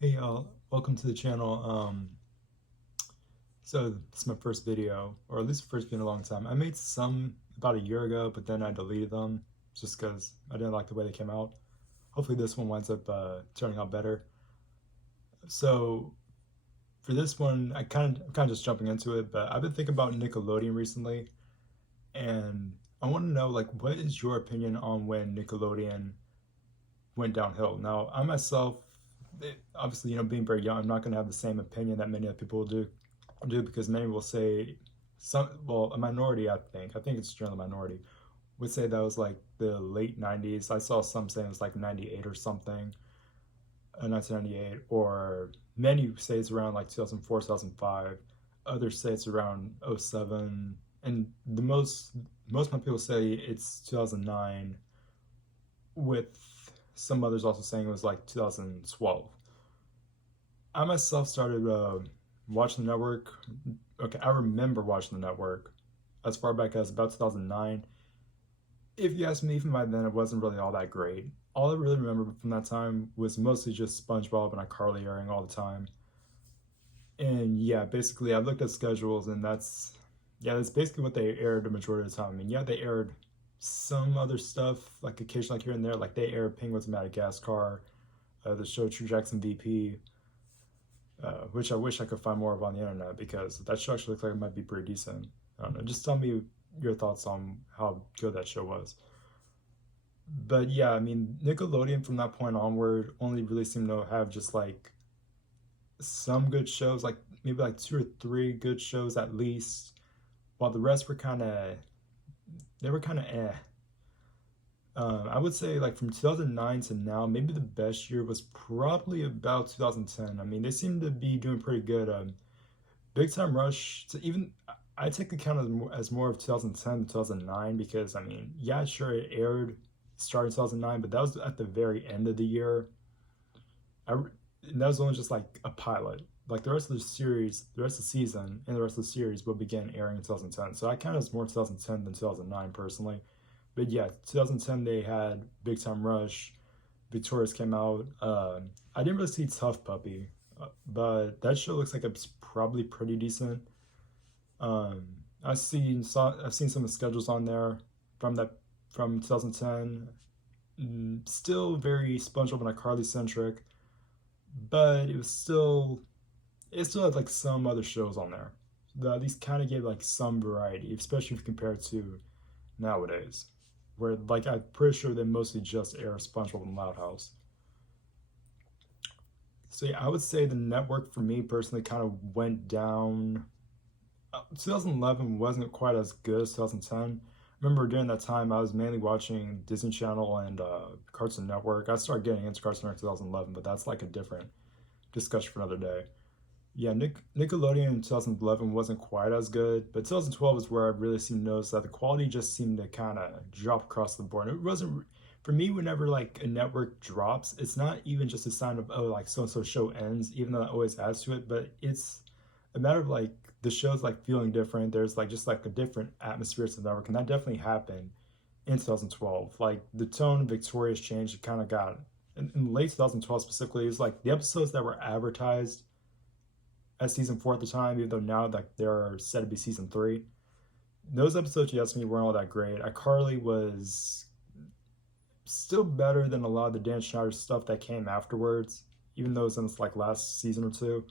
Hey y'all, welcome to the channel. So this is my first video, or at least first video in a long time. I made some about a year ago, but then I deleted them just because I didn't like the way they came out. Hopefully this one winds up turning out better. So for this one, I'm kind of just jumping into it, but I've been thinking about Nickelodeon recently, and I want to know like what is your opinion on when Nickelodeon went downhill? Now, I myself, obviously, being very young, I'm not going to have the same opinion that many other people do because many will say a minority, I think it's generally a minority, would say that was like the late 90s. I saw some saying it was like 98 or something, 1998, or many say it's around like 2004, 2005. Others say it's around '07, and the most of my people say it's 2009, with some others also saying it was like 2012. I myself started watching the network. Okay, I remember watching the network as far back as about 2009. If you ask me, even by then, it wasn't really all that great. All I really remember from that time was mostly just SpongeBob and iCarly airing all the time. And yeah, basically, I looked at schedules, and that's basically what they aired the majority of the time. I mean, yeah, they aired some other stuff, like occasionally, like here and there, like they aired Penguins of Madagascar, the show True Jackson VP, which I wish I could find more of on the internet because that show actually looks like it might be pretty decent. I don't know. Just tell me your thoughts on how good that show was. But yeah, I mean, Nickelodeon from that point onward only really seemed to have just like some good shows, like maybe like two or three good shows at least, while the rest were kind of eh. I would say like from 2009 to now, maybe the best year was probably about 2010. I mean, they seem to be doing pretty good. Big Time Rush, to even I take account as more of 2010 to 2009 because I mean, yeah, sure it aired starting 2009, but that was at the very end of the year. And that was only just like a pilot. Like the rest of the series, the rest of the season, and the rest of the series will begin airing in 2010. So I count it as more 2010 than 2009 personally. But yeah, 2010 they had Big Time Rush. Victorious came out. I didn't really see Tough Puppy, but that show looks like it's probably pretty decent. Um, I've seen some of the schedules on there from that from 2010. Still very SpongeBob and iCarly centric, but it still had like some other shows on there that at least kind of gave like some variety, especially if you compare it to nowadays, where like I'm pretty sure they mostly just air SpongeBob and Loud House. So yeah, I would say the network for me personally kind of went down. 2011 wasn't quite as good as 2010. I remember during that time I was mainly watching Disney Channel and Cartoon Network. I started getting into Cartoon Network 2011, but that's like a different discussion for another day. Yeah, Nickelodeon in 2011 wasn't quite as good, but 2012 is where I really seemed to notice that the quality just seemed to kind of drop across the board. It wasn't for me whenever like a network drops, it's not even just a sign of oh like so and so show ends, even though that always adds to it, but it's a matter of like the show's like feeling different. There's like just like a different atmosphere to the network, and that definitely happened in 2012. Like the tone of Victoria's changed. It kind of got in late 2012 specifically. It was like the episodes that were advertised as season 4 at the time, even though now like they're said to be season 3. Those episodes, you asked me, weren't all that great. iCarly was still better than a lot of the Dan Schneider stuff that came afterwards, even though it was in this like last season or two,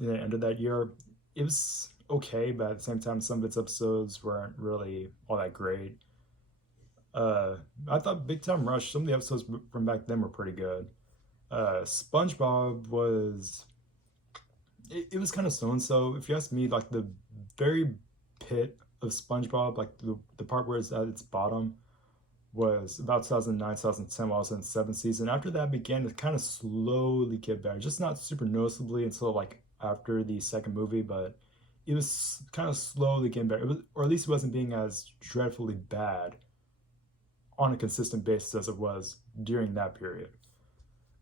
the end of that year. It was okay, but at the same time, some of its episodes weren't really all that great. I thought Big Time Rush, some of the episodes from back then were pretty good. SpongeBob was it was kind of so and so. If you ask me, like the very pit of SpongeBob, like the part where it's at its bottom, was about 2009, 2010 while I was in the seventh season. After that began to kind of slowly get better, just not super noticeably until like after the second movie, but it was kind of slowly getting better. It was, or at least it wasn't being as dreadfully bad on a consistent basis as it was during that period.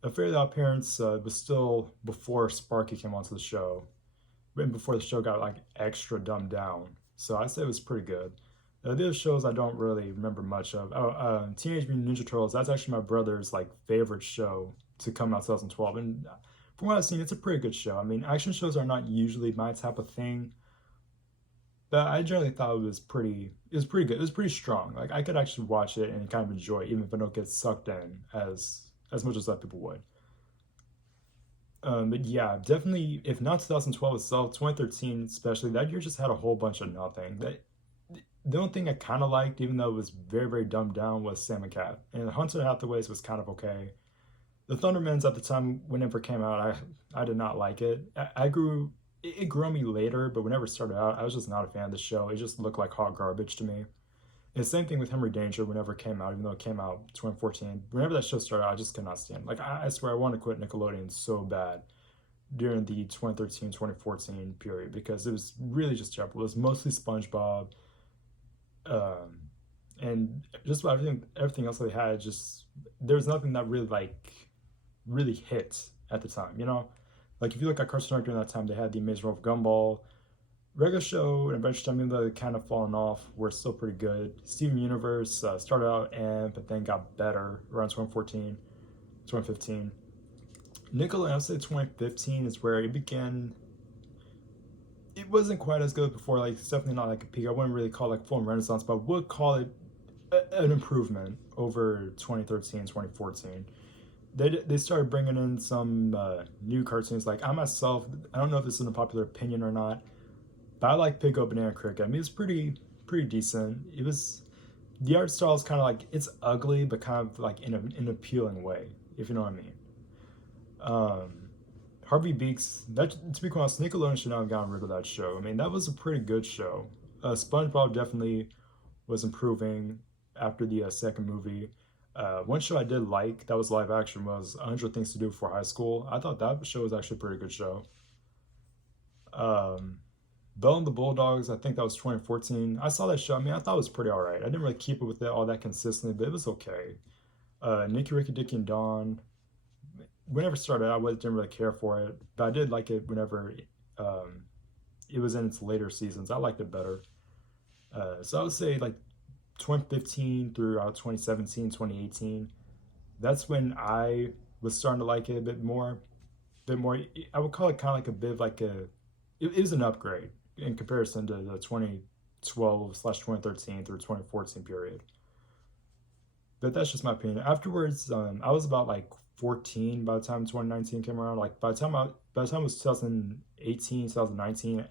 A Fairly Odd Parents was still before Sparky came onto the show, and before the show got like extra dumbed down. So I say it was pretty good. The other shows I don't really remember much of. Oh, Teenage Mutant Ninja Turtles. That's actually my brother's like favorite show to come out 2012, and from what I've seen, it's a pretty good show. I mean, action shows are not usually my type of thing, but I generally thought it was pretty good. It was pretty strong. Like I could actually watch it and kind of enjoy it, even if I don't get sucked in as much as other people would. But yeah, definitely. If not 2012 itself, 2013 especially, that year just had a whole bunch of nothing. The only thing I kind of liked, even though it was very very dumbed down, was Sam and Cat. And Hunter Hathaways was kind of okay. The Thundermans at the time, whenever it came out, I did not like it. I grew it grew on me later, but whenever it started out, I was just not a fan of the show. It just looked like hot garbage to me. And the same thing with Henry Danger whenever it came out, even though it came out 2014. Whenever that show started out, I just could not stand. Like I swear I wanted to quit Nickelodeon so bad during the 2013 2014 period because it was really just terrible. It was mostly SpongeBob, um, and just about everything else they had. Just there was nothing that really hit at the time. You know, like if you look at Cartoon Network during that time, they had the Amazing World of Gumball, regular show, and Adventure Time. Even though they kind of fallen off, were still pretty good. Steven Universe started out and but then got better around 2014, 2015. Nickelodeon, I'd say 2015 is where it began. It wasn't quite as good before. Like it's definitely not like a peak. I wouldn't really call it like full renaissance, but I would call it an improvement over 2013, 2014. They started bringing in some new cartoons. Like I myself, I don't know if this is a popular opinion or not, but I like Pig Up Banana Cricket. I mean, it's pretty decent. It was the art style is kind of like it's ugly, but kind of like in an appealing way, if you know what I mean. Um, Harvey Beaks. That to be quite honest, Nickelodeon should not have gotten rid of that show. I mean, that was a pretty good show. SpongeBob definitely was improving after the second movie. One show I did like that was live action was 100 Things to Do Before High School. I thought that show was actually a pretty good show. Um, Belle and the Bulldogs, I think that was 2014. I saw that show. I mean, I thought it was pretty alright. I didn't really keep it with it all that consistently, but it was okay. Nicky, Ricky, Dicky, and Dawn. Whenever it started, didn't really care for it, but I did like it whenever um, it was in its later seasons. I liked it better. So I would say like 2015 through 2017, 2018. That's when I was starting to like it a bit more. Bit more. I would call it kind of like a bit of like a. It was an upgrade in comparison to the 2012 slash 2013 through 2014 period. But that's just my opinion. Afterwards, I was about like 14 by the time 2019 came around. Like by the time it was 2018, 2019,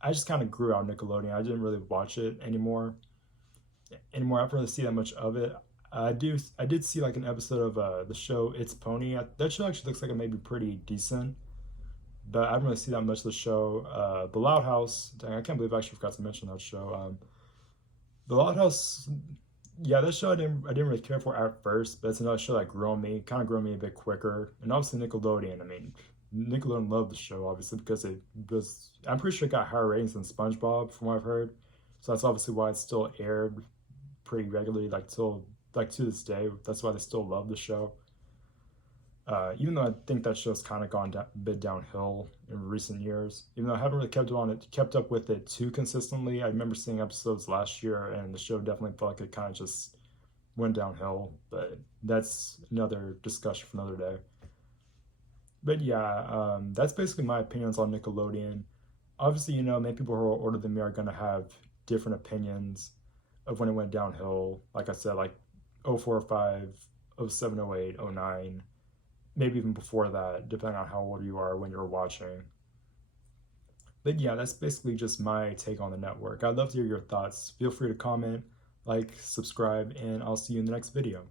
I just kind of grew out Nickelodeon. I didn't really watch it anymore. I don't really see that much of it. I did see like an episode of the show It's Pony. That show actually looks like it may be pretty decent, but I didn't really see that much of the show. The Loud House. Dang, I can't believe I actually forgot to mention that show. The Loud House. Yeah, that show I didn't really care for at first, but it's another show that grew on me, kind of grew on me a bit quicker. And obviously Nickelodeon. I mean, Nickelodeon loved the show obviously because it was. I'm pretty sure it got higher ratings than SpongeBob from what I've heard. So that's obviously why it still aired pretty regularly, like till like to this day. That's why they still love the show. Even though I think that show's kind of gone a bit downhill in recent years. Even though I haven't really kept up with it too consistently. I remember seeing episodes last year, and the show definitely felt like it kind of just went downhill. But that's another discussion for another day. But yeah, that's basically my opinions on Nickelodeon. Obviously, you know, many people who are older than me are gonna have different opinions of when it went downhill. Like I said, like 04, 05, 07, 08, 09, maybe even before that, depending on how old you are when you're watching. But yeah, that's basically just my take on the network. I'd love to hear your thoughts. Feel free to comment, like, subscribe, and I'll see you in the next video.